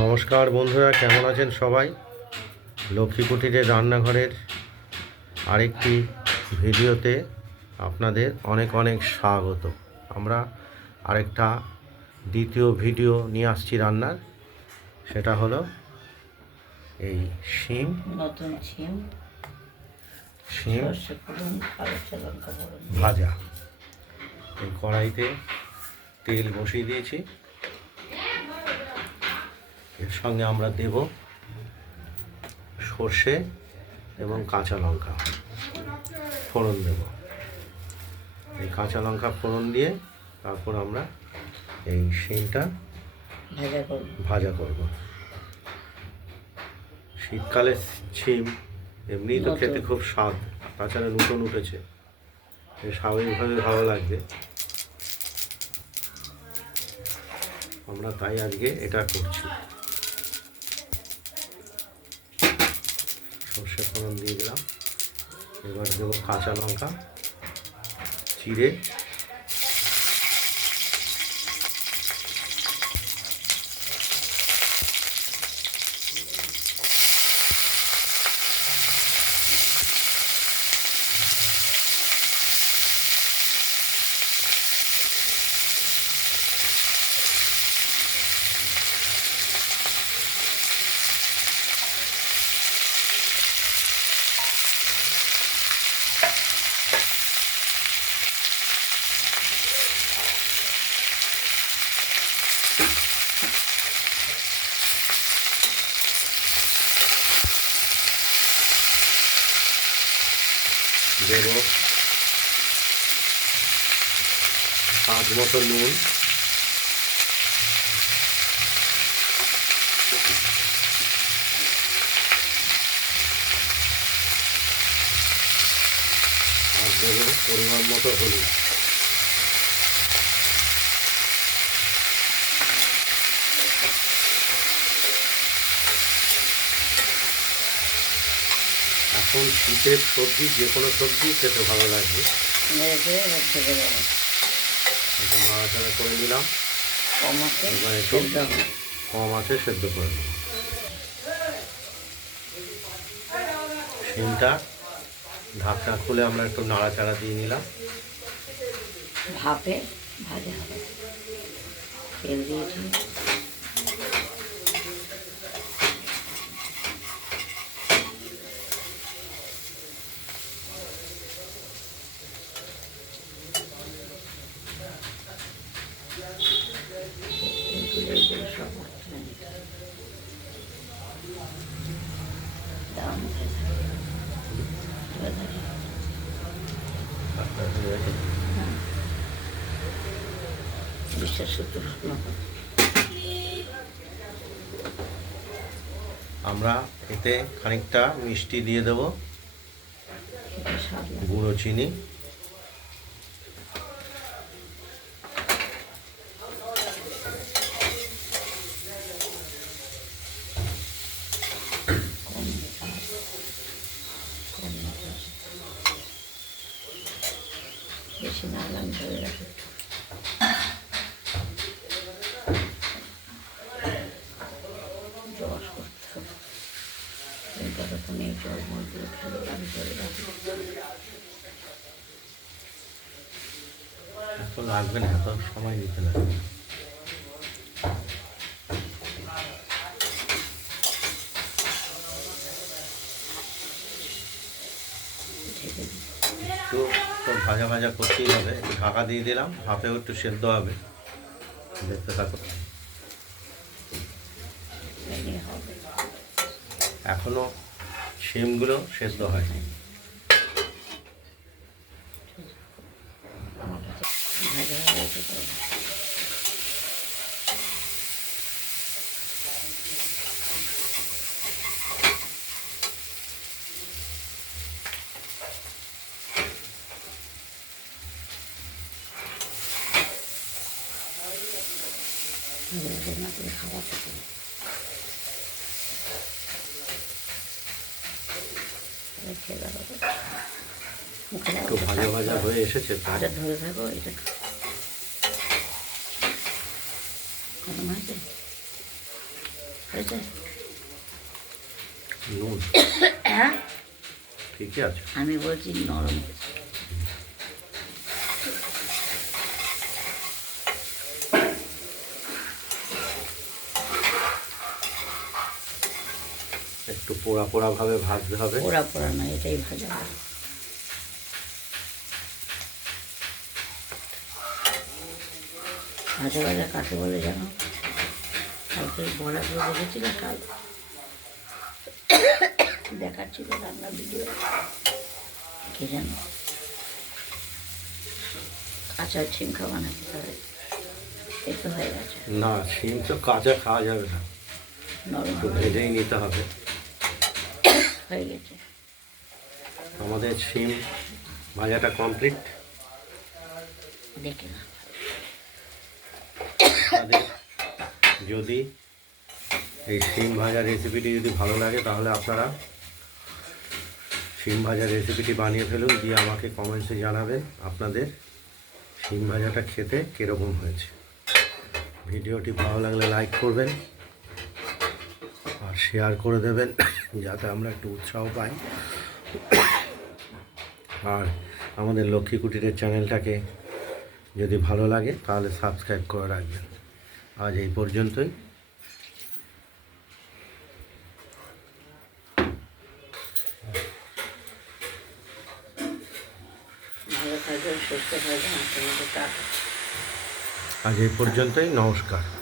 নমস্কার বন্ধুরা কেমন আছেন সবাই? লক্ষ্মী কুটিরের রান্নাঘরের আরেকটি ভিডিওতে আপনাদের অনেক অনেক স্বাগত। আমরা আরেকটা দ্বিতীয় ভিডিও নিয়ে আসছি রান্নার সেটা হলো এই শিম। নতুন শিম। ফোড়ন। ভাজা। এই কড়াইতে তেল বসিয়ে দিয়েছি। এর সঙ্গে আমরা দেব সর্ষে এবং কাঁচা লঙ্কা। ফোড়ন দেব। এই কাঁচা লঙ্কা ফোড়ন দিয়ে তারপর আমরা এই শিমটা ভাজা করব। শীতকালে ছিম এমনিই তো খেতে খুব স্বাদ তাছাড়া নতুন উঠেছে। স্বাভাবিকভাবে ভালো লাগবে। আমরা তাই আজকে এটা করছি। সর্ষে ফোড়ন দিয়ে দিলাম। এবার দেবো কাঁচা লঙ্কা চিড়ে দেব। স্বাদ মতো নুন। আর দেব পরিমাণ মতো হলুদ। এখন শীতের সবজি যে কোনো সবজি খেতে ভালো লাগবে নাড়াচাড়া করে নিলাম। কম আছে সেদ্ধ কম আছে সেদ্ধ করে নেব। শিমটা ঢাকনা খুলে আমরা একটু নাড়াচাড়া দিয়ে নিলাম। ভাপে ভাজা হবে। তেল দিয়েছি এগুলো এগুলো সব মশলা দিতে হবে। দাম ভেজা ভেজা আপনার হয়ে গেছে। বিশ্বাস করতে আমরা এতে খানিকটা মিষ্টি দিয়ে দেবো। গুঁড়ো চিনি কম দিতে হবে। কম দিতে হবে। বেশি না লাগলে ধরে জল করতে হবে ততক্ষণ এই জল লাগবে না এত সময় দিতে লাগবে না। ঢেকে দিই একটু তো ভাজা ভাজা করতেই হবে একটু ঢাকা দিয়ে দিলাম ভাপেও একটু সেদ্ধ হবে। দেখতে থাকো। এখনও শিমগুলো সেদ্ধ হয়নি। করে খেতে খেয়ে একটু ভাজা ভাজা হয়ে এসেছে প্রায় ধরে থাকো এটা হয়েছে? নুন। হ্যাঁ? ঠিকই আছে। আমি বলছি নরম। হয়েছে একটু পোড়া পোড়া ভাবে ভাজতে হবে। পোড়া পোড়া না এটাই ভাজা হবে। ভাজা ভাজা কাকে বলে জানো? কালকে বড়াগুলো দেখেছিল কাল দেখাচ্ছিল রান্নার ভিডিও। কে জানো? কাঁচা ছিম খাওয়া নাকি তাহলে? এই তো হয়ে গেছে। না শিম তো কাঁচা খাওয়া যাবে না। একটু ভেজেই নিতে হবে। হয়ে গেছে। আমাদের শিম ভাজাটা কমপ্লিট। দেখে না যদি এই শিম ভাজা রেসিপিটি যদি ভালো লাগে তাহলে আপনারা শিম ভাজা রেসিপিটি বানিয়ে ফেলুন দিয়ে আমাকে কমেন্টসে জানাবেন আপনাদের শিম ভাজাটা খেতে কীরকম হয়েছে। ভিডিওটি ভালো লাগলে লাইক করবেন। শেয়ার করে দেবেন যাতে আমরা একটু উৎসাহ পাই। আর আমাদের লক্ষ্মী কুটিরের চ্যানেলটাকে যদি ভালো লাগে তাহলে সাবস্ক্রাইব করে রাখবেন। আজ এই পর্যন্তই। আজ এই পর্যন্তই নমস্কার।